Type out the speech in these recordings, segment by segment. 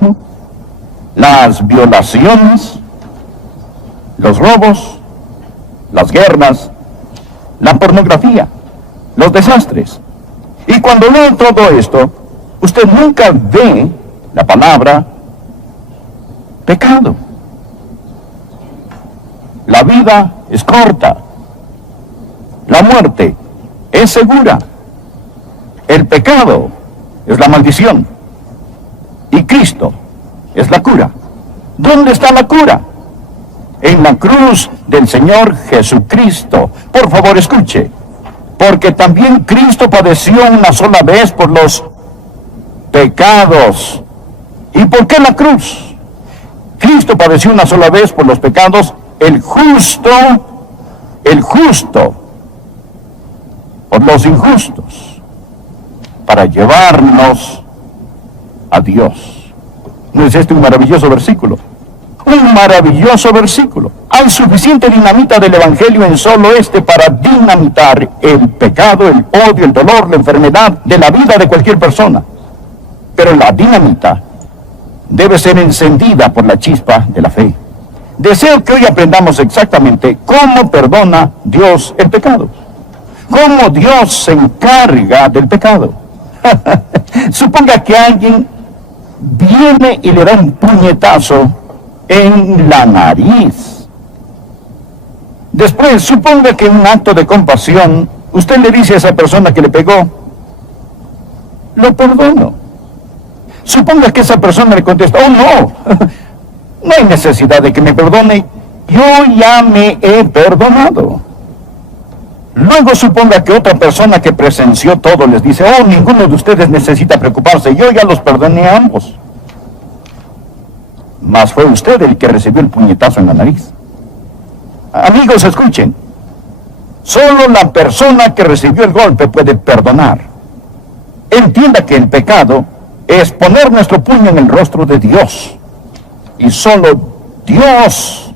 alcoholismo, las violaciones, los robos, las guerras, la pornografía, los desastres. Y cuando lee todo esto, usted nunca ve la palabra pecado. La vida es corta. La muerte es segura. El pecado es la maldición. Y Cristo es la cura. ¿Dónde está la cura? En la cruz del Señor Jesucristo. Por favor, escuche. Porque también Cristo padeció una sola vez por los pecados. ¿Y por qué la cruz? Cristo padeció una sola vez por los pecados, el justo, por los injustos, para llevarnos a Dios. ¿No es este un maravilloso versículo? Un maravilloso versículo. Hay suficiente dinamita del Evangelio en solo este para dinamitar el pecado, el odio, el dolor, la enfermedad de la vida de cualquier persona. Pero la dinamita debe ser encendida por la chispa de la fe. Deseo que hoy aprendamos exactamente cómo perdona Dios el pecado. Cómo Dios se encarga del pecado. Suponga que alguien viene y le da un puñetazo en la nariz. Después, suponga que en un acto de compasión, usted le dice a esa persona que le pegó, lo perdono. Suponga que esa persona le contesta, oh no, no hay necesidad de que me perdone, yo ya me he perdonado. Luego suponga que otra persona que presenció todo les dice, oh, ninguno de ustedes necesita preocuparse, yo ya los perdoné a ambos. Mas fue usted el que recibió el puñetazo en la nariz. Amigos, escuchen. Solo la persona que recibió el golpe puede perdonar. Entienda que el pecado es poner nuestro puño en el rostro de Dios. Y solo Dios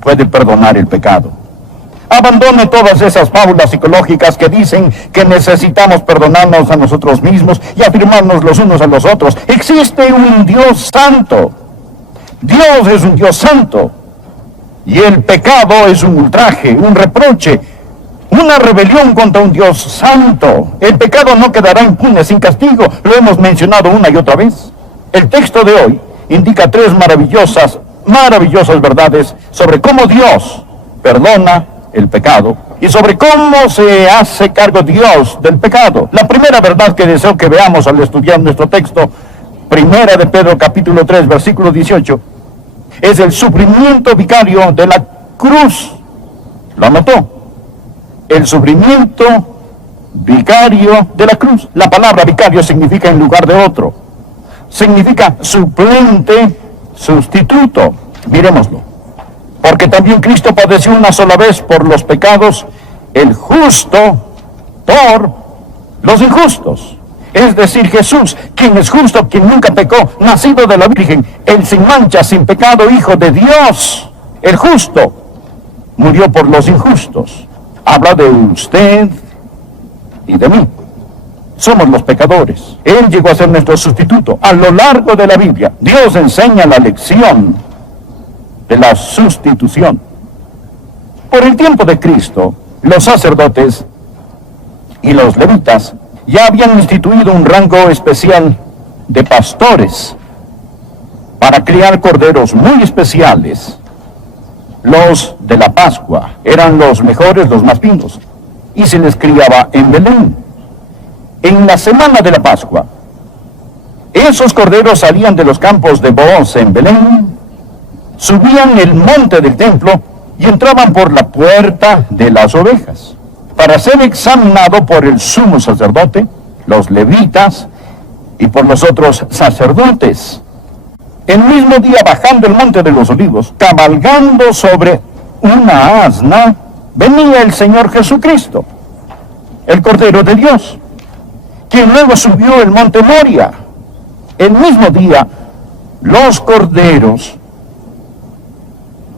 puede perdonar el pecado. Abandone todas esas fábulas psicológicas que dicen que necesitamos perdonarnos a nosotros mismos y afirmarnos los unos a los otros. Existe un Dios santo. Dios es un Dios santo. Y el pecado es un ultraje, un reproche, una rebelión contra un Dios santo. El pecado no quedará impune sin castigo. Lo hemos mencionado una y otra vez. El texto de hoy indica tres maravillosas verdades sobre cómo Dios perdona el pecado y sobre cómo se hace cargo Dios del pecado. La primera verdad que deseo que veamos al estudiar nuestro texto, Primera de Pedro capítulo 3, versículo 18, es el sufrimiento vicario de la cruz. ¿Lo anotó? El sufrimiento vicario de la cruz. La palabra vicario significa en lugar de otro. Significa suplente, sustituto. Miremoslo. Porque también Cristo padeció una sola vez por los pecados, el justo por los injustos. Es decir, Jesús, quien es justo, quien nunca pecó, nacido de la Virgen, el sin mancha, sin pecado, Hijo de Dios, el justo, murió por los injustos. Habla de usted y de mí. Somos los pecadores. Él llegó a ser nuestro sustituto. A lo largo de la Biblia, Dios enseña la lección de la sustitución. Por el tiempo de Cristo, los sacerdotes y los levitas ya habían instituido un rango especial de pastores para criar corderos muy especiales. Los de la Pascua eran los mejores, los más finos, y se les criaba en Belén. En la semana de la Pascua, esos corderos salían de los campos de Booz en Belén, subían el monte del templo y entraban por la puerta de las ovejas para ser examinado por el sumo sacerdote, los levitas y por los otros sacerdotes. El mismo día, bajando el monte de los olivos, cabalgando sobre una asna, venía el Señor Jesucristo, el Cordero de Dios, quien luego subió el monte Moria. El mismo día, los corderos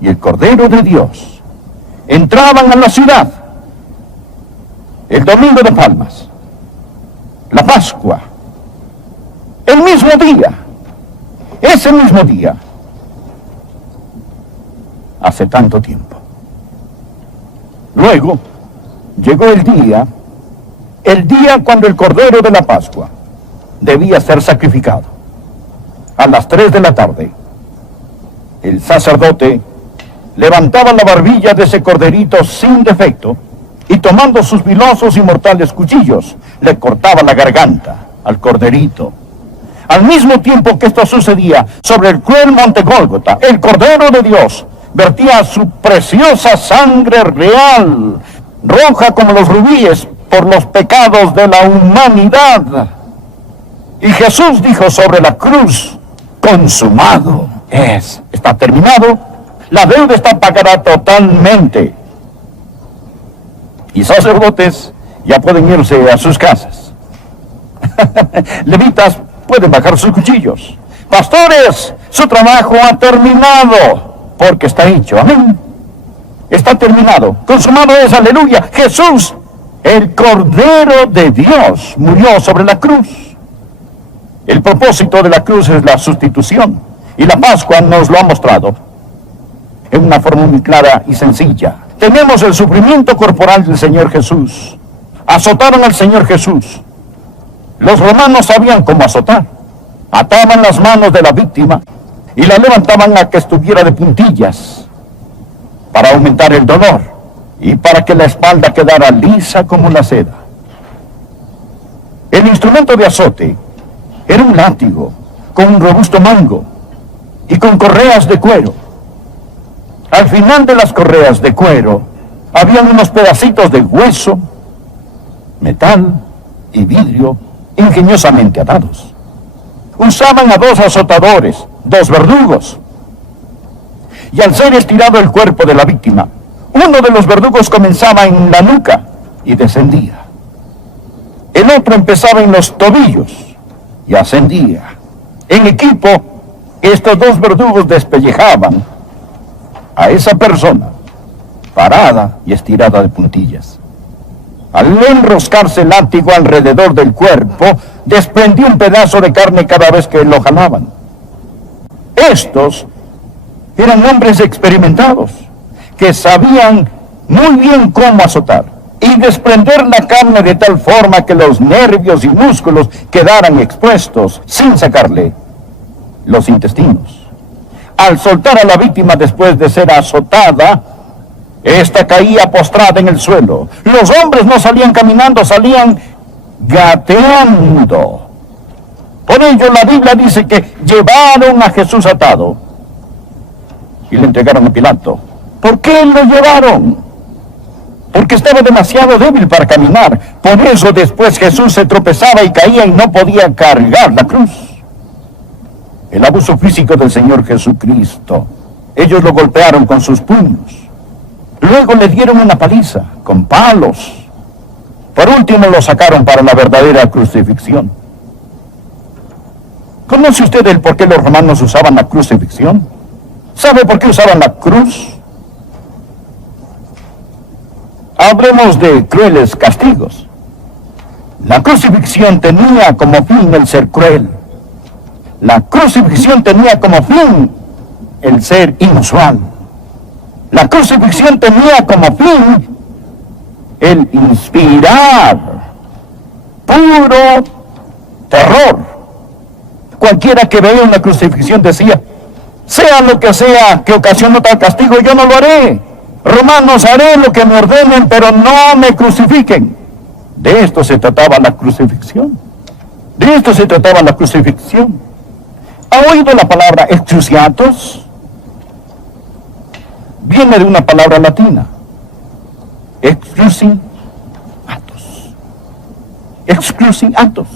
y el Cordero de Dios entraban a la ciudad. El domingo de Palmas, la Pascua, el mismo día. ese mismo día, hace tanto tiempo. Luego, llegó el día cuando el Cordero de la Pascua debía ser sacrificado. A las 3 de la tarde, el sacerdote levantaba la barbilla de ese corderito sin defecto y tomando sus filosos y mortales cuchillos, le cortaba la garganta al corderito. Al mismo tiempo que esto sucedía, sobre el cruel monte Gólgota, el Cordero de Dios vertía su preciosa sangre real, roja como los rubíes, por los pecados de la humanidad. Y Jesús dijo sobre la cruz: consumado es. Está terminado. La deuda está pagada totalmente. Y sacerdotes ya pueden irse a sus casas. Levitas pueden bajar sus cuchillos. Pastores, su trabajo ha terminado, porque está hecho. Amén. Está terminado. Consumado es. Aleluya. Jesús, el Cordero de Dios, murió sobre la cruz. El propósito de la cruz es la sustitución. Y la Pascua nos lo ha mostrado en una forma muy clara y sencilla. Tenemos el sufrimiento corporal del Señor Jesús. Azotaron al Señor Jesús. Los romanos sabían cómo azotar. Ataban las manos de la víctima y la levantaban a que estuviera de puntillas para aumentar el dolor y para que la espalda quedara lisa como la seda. El instrumento de azote era un látigo con un robusto mango y con correas de cuero. Al final de las correas de cuero habían unos pedacitos de hueso, metal y vidrio ingeniosamente atados. Usaban a 2 azotadores, 2 verdugos. Y al ser estirado el cuerpo de la víctima, uno de los verdugos comenzaba en la nuca y descendía. El otro empezaba en los tobillos y ascendía. En equipo, estos 2 verdugos despellejaban a esa persona, parada y estirada de puntillas. Al enroscarse el látigo alrededor del cuerpo, desprendía un pedazo de carne cada vez que lo jalaban. Estos eran hombres experimentados, que sabían muy bien cómo azotar y desprender la carne de tal forma que los nervios y músculos quedaran expuestos sin sacarle los intestinos. Al soltar a la víctima después de ser azotada, esta caía postrada en el suelo. Los hombres no salían caminando, salían gateando. Por ello la Biblia dice que llevaron a Jesús atado y le entregaron a Pilato. ¿Por qué lo llevaron? Porque estaba demasiado débil para caminar. Por eso después Jesús se tropezaba y caía y no podía cargar la cruz. El abuso físico del Señor Jesucristo. Ellos lo golpearon con sus puños. Luego le dieron una paliza con palos. Por último lo sacaron para la verdadera crucifixión. ¿Conoce usted el por qué los romanos usaban la crucifixión? ¿Sabe por qué usaban la cruz? Hablemos de crueles castigos. La crucifixión tenía como fin el ser cruel. La crucifixión tenía como fin el ser inusual. La crucifixión tenía como fin el inspirar puro terror. Cualquiera que veía una crucifixión decía: sea lo que sea que ocasione tal castigo, yo no lo haré. Romanos, haré lo que me ordenen, pero no me crucifiquen. De esto se trataba la crucifixión. De esto se trataba la crucifixión. ¿Ha oído la palabra excruciatus? Viene de una palabra latina. Excruciatus. Excruciatus.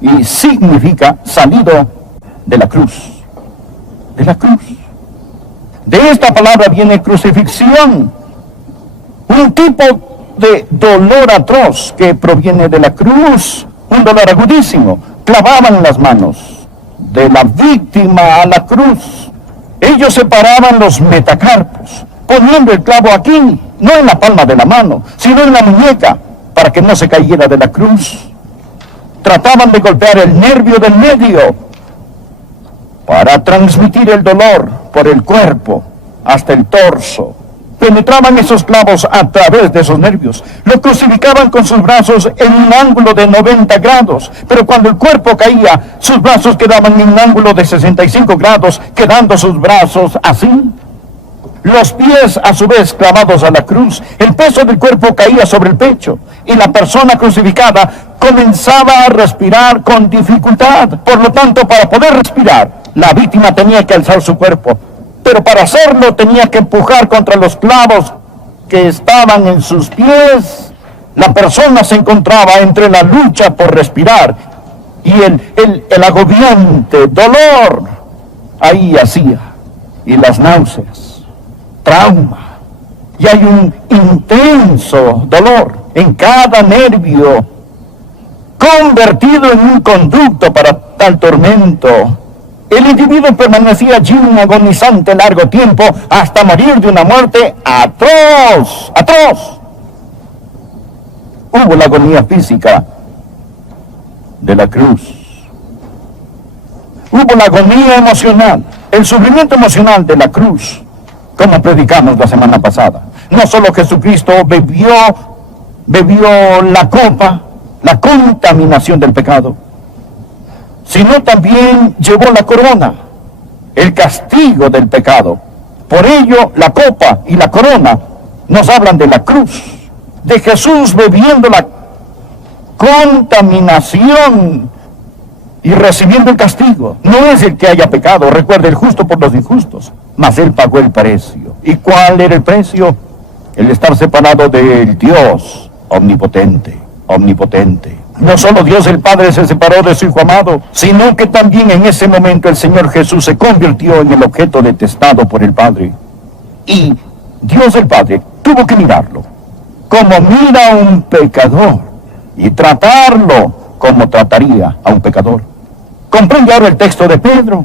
Y significa salido de la cruz. De la cruz. De esta palabra viene crucifixión. Un tipo de dolor atroz que proviene de la cruz. Un dolor agudísimo. Clavaban las manos de la víctima a la cruz. Ellos separaban los metacarpos, poniendo el clavo aquí, no en la palma de la mano, sino en la muñeca, para que no se cayera de la cruz. Trataban de golpear el nervio del medio, para transmitir el dolor por el cuerpo hasta el torso. Penetraban esos clavos a través de esos nervios. Lo crucificaban con sus brazos en un ángulo de 90 grados. Pero cuando el cuerpo caía, sus brazos quedaban en un ángulo de 65 grados, quedando sus brazos así. Los pies a su vez clavados a la cruz. El peso del cuerpo caía sobre el pecho. Y la persona crucificada comenzaba a respirar con dificultad. Por lo tanto, para poder respirar, la víctima tenía que alzar su cuerpo. Pero para hacerlo tenía que empujar contra los clavos que estaban en sus pies. La persona se encontraba entre la lucha por respirar y el agobiante dolor. Ahí hacía. Y las náuseas, trauma. Y hay un intenso dolor en cada nervio, convertido en un conducto para tal tormento. El individuo permanecía allí un agonizante largo tiempo hasta morir de una muerte atroz, atroz. Hubo la agonía física de la cruz. Hubo la agonía emocional, el sufrimiento emocional de la cruz, como predicamos la semana pasada. No solo Jesucristo bebió la copa, la contaminación del pecado, sino también llevó la corona, el castigo del pecado. Por ello, la copa y la corona nos hablan de la cruz, de Jesús bebiendo la contaminación y recibiendo el castigo. No es el que haya pecado, recuerde, el justo por los injustos, mas Él pagó el precio. ¿Y cuál era el precio? El estar separado del Dios omnipotente, omnipotente. No solo Dios el Padre se separó de su Hijo amado, sino que también en ese momento el Señor Jesús se convirtió en el objeto detestado por el Padre. Y Dios el Padre tuvo que mirarlo como mira a un pecador y tratarlo como trataría a un pecador. ¿Comprende ahora el texto de Pedro?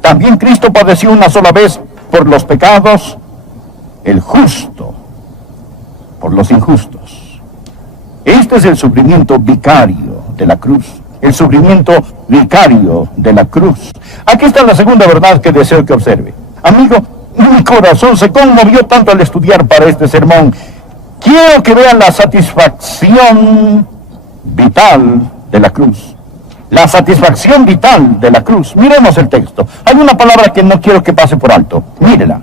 También Cristo padeció una sola vez por los pecados, el justo por los injustos. Este es el sufrimiento vicario de la cruz. El sufrimiento vicario de la cruz. Aquí está la segunda verdad que deseo que observe. Amigo, mi corazón se conmovió tanto al estudiar para este sermón. Quiero que vean la satisfacción vital de la cruz. La satisfacción vital de la cruz. Miremos el texto. Hay una palabra que no quiero que pase por alto. Mírela.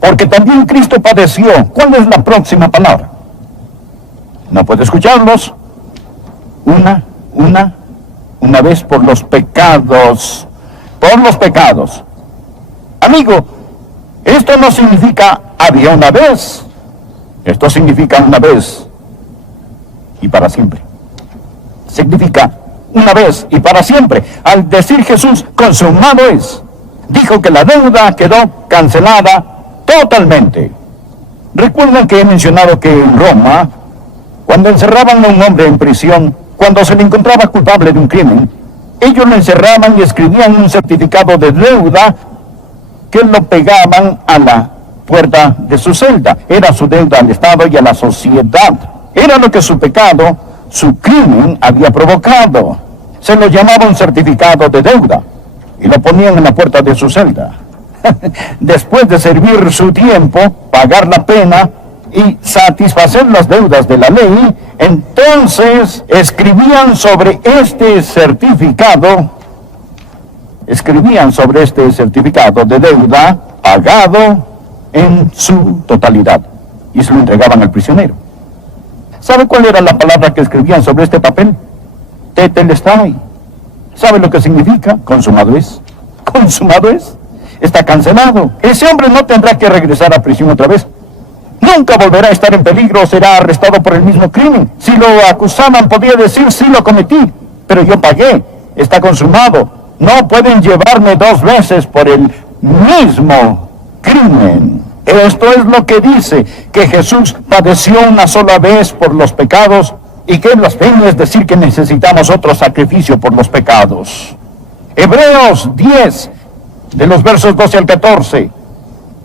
Porque también Cristo padeció. ¿Cuál es la próxima palabra? No puede escucharlos. Una vez por los pecados. Por los pecados. Amigo, esto no significa había una vez. Esto significa una vez y para siempre. Significa una vez y para siempre. Al decir Jesús, consumado es, dijo que la deuda quedó cancelada totalmente. Recuerdan que he mencionado que en Roma, cuando encerraban a un hombre en prisión, cuando se le encontraba culpable de un crimen, ellos lo encerraban y escribían un certificado de deuda que lo pegaban a la puerta de su celda. Era su deuda al Estado y a la sociedad. Era lo que su pecado, su crimen había provocado. Se lo llamaba un certificado de deuda y lo ponían en la puerta de su celda. Después de servir su tiempo, pagar la pena y satisfacer las deudas de la ley, entonces escribían sobre este certificado de deuda pagado en su totalidad y se lo entregaban al prisionero. ¿Sabe cuál era la palabra que escribían sobre este papel? Tetelestai. ¿Sabe lo que significa? Consumado es. Consumado es. Está cancelado. Ese hombre no tendrá que regresar a prisión otra vez. Nunca volverá a estar en peligro o será arrestado por el mismo crimen. Si lo acusaban, podía decir, sí lo cometí, pero yo pagué. Está consumado. No pueden llevarme 2 veces por el mismo crimen. Esto es lo que dice, que Jesús padeció una sola vez por los pecados y que blasfemia es decir que necesitamos otro sacrificio por los pecados. Hebreos 10, de los versos 12 al 14.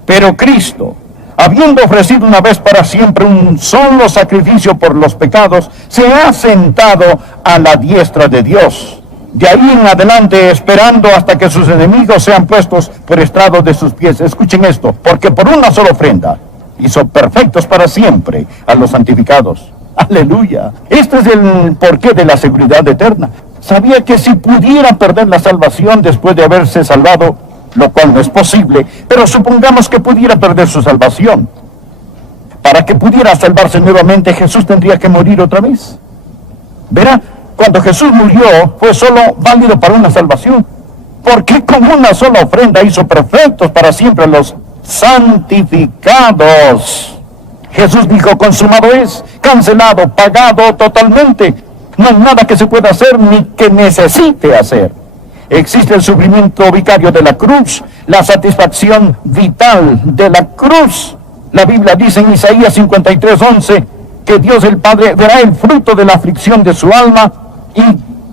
Pero Cristo, habiendo ofrecido una vez para siempre un solo sacrificio por los pecados, se ha sentado a la diestra de Dios. de ahí en adelante esperando hasta que sus enemigos sean puestos por estrado de sus pies. Escuchen esto, porque por una sola ofrenda hizo perfectos para siempre a los santificados. Aleluya. Este es el porqué de la seguridad eterna. Sabía que si pudiera perder la salvación después de haberse salvado, lo cual no es posible, pero supongamos que pudiera perder su salvación. Para que pudiera salvarse nuevamente, Jesús tendría que morir otra vez. Verá, cuando Jesús murió, fue solo válido para una salvación. Porque con una sola ofrenda hizo perfectos para siempre a los santificados. Jesús dijo, consumado es, cancelado, pagado totalmente. No hay nada que se pueda hacer ni que necesite hacer. Existe el sufrimiento vicario de la cruz, la satisfacción vital de la cruz. La Biblia dice en Isaías 53:11 que Dios el Padre verá el fruto de la aflicción de su alma y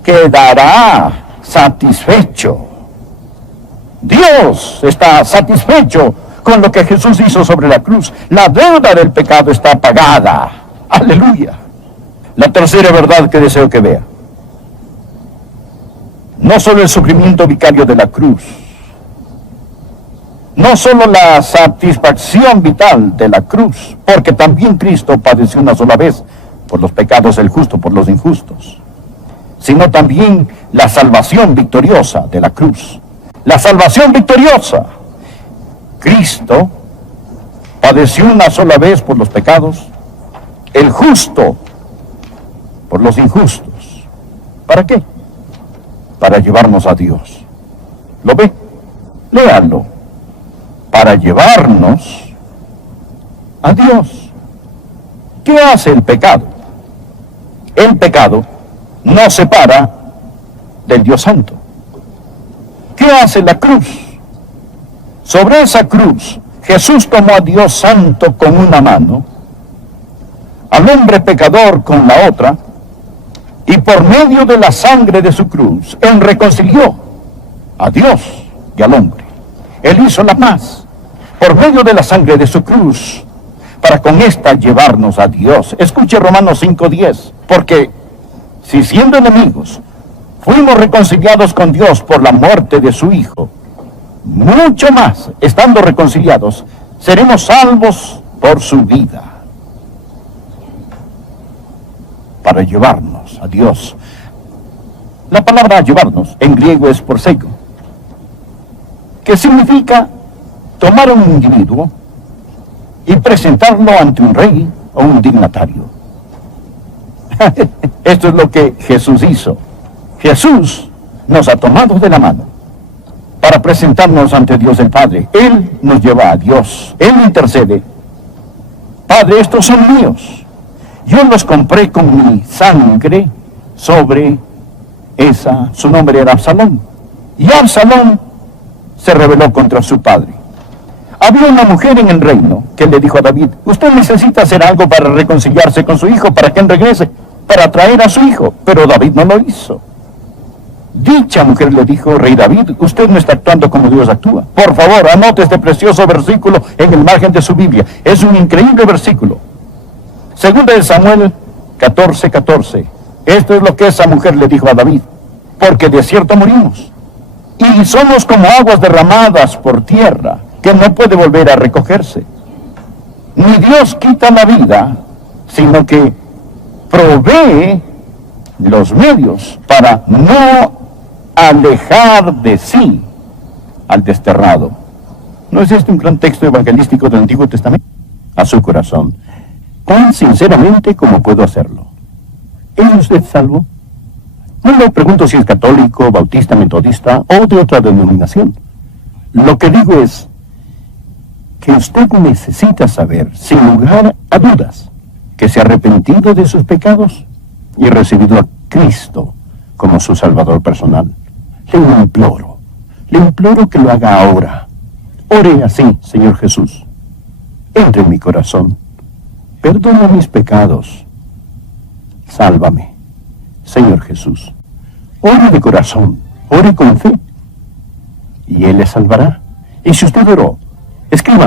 quedará satisfecho. Dios está satisfecho con lo que Jesús hizo sobre la cruz. La deuda del pecado está pagada. Aleluya. La tercera verdad que deseo que vea. No solo el sufrimiento vicario de la cruz, no solo la satisfacción vital de la cruz, porque también Cristo padeció una sola vez por los pecados del justo, por los injustos, sino también la salvación victoriosa de la cruz. La salvación victoriosa. Cristo padeció una sola vez por los pecados, el justo por los injustos. ¿Para qué? Para llevarnos a Dios. ¿Lo ve? Léalo. Para llevarnos a Dios. ¿Qué hace el pecado? El pecado nos separa del Dios Santo. ¿Qué hace la cruz? Sobre esa cruz, Jesús tomó a Dios Santo con una mano, al hombre pecador con la otra, y por medio de la sangre de su cruz, Él reconcilió a Dios y al hombre. Él hizo la paz por medio de la sangre de su cruz, para con esta llevarnos a Dios. Escuche Romanos 5:10, porque si siendo enemigos, fuimos reconciliados con Dios por la muerte de su Hijo, mucho más, estando reconciliados, seremos salvos por su vida. Para llevarnos a Dios. La palabra llevarnos en griego es porseio, que significa tomar a un individuo y presentarlo ante un rey o un dignatario. Esto es lo que Jesús hizo. Jesús nos ha tomado de la mano para presentarnos ante Dios el Padre. Él nos lleva a Dios. Él intercede. Padre, estos son míos. Yo los compré con mi sangre sobre esa. Su nombre era Absalón. Y Absalón se rebeló contra su padre. Había una mujer en el reino que le dijo a David, usted necesita hacer algo para reconciliarse con su hijo, para que él regrese, para traer a su hijo. Pero David no lo hizo. Dicha mujer le dijo, rey David, usted no está actuando como Dios actúa. Por favor, anote este precioso versículo en el margen de su Biblia. Es un increíble versículo. Segunda de Samuel 14:14. Esto es lo que esa mujer le dijo a David. Porque de cierto morimos, y somos como aguas derramadas por tierra, que no puede volver a recogerse. Ni Dios quita la vida, sino que provee los medios para no alejar de sí al desterrado. ¿No es este un gran texto evangelístico del Antiguo Testamento? A su corazón. Tan sinceramente como puedo hacerlo. ¿Es usted salvo? No le pregunto si es católico, bautista, metodista o de otra denominación. Lo que digo es que usted necesita saber, sin lugar a dudas, que se ha arrepentido de sus pecados y recibido a Cristo como su Salvador personal. Le imploro que lo haga ahora. Ore así, Señor Jesús. Entre en mi corazón. Perdona mis pecados. Sálvame, Señor Jesús. Ore de corazón, ore con fe, y Él le salvará. Y si usted oró, escriba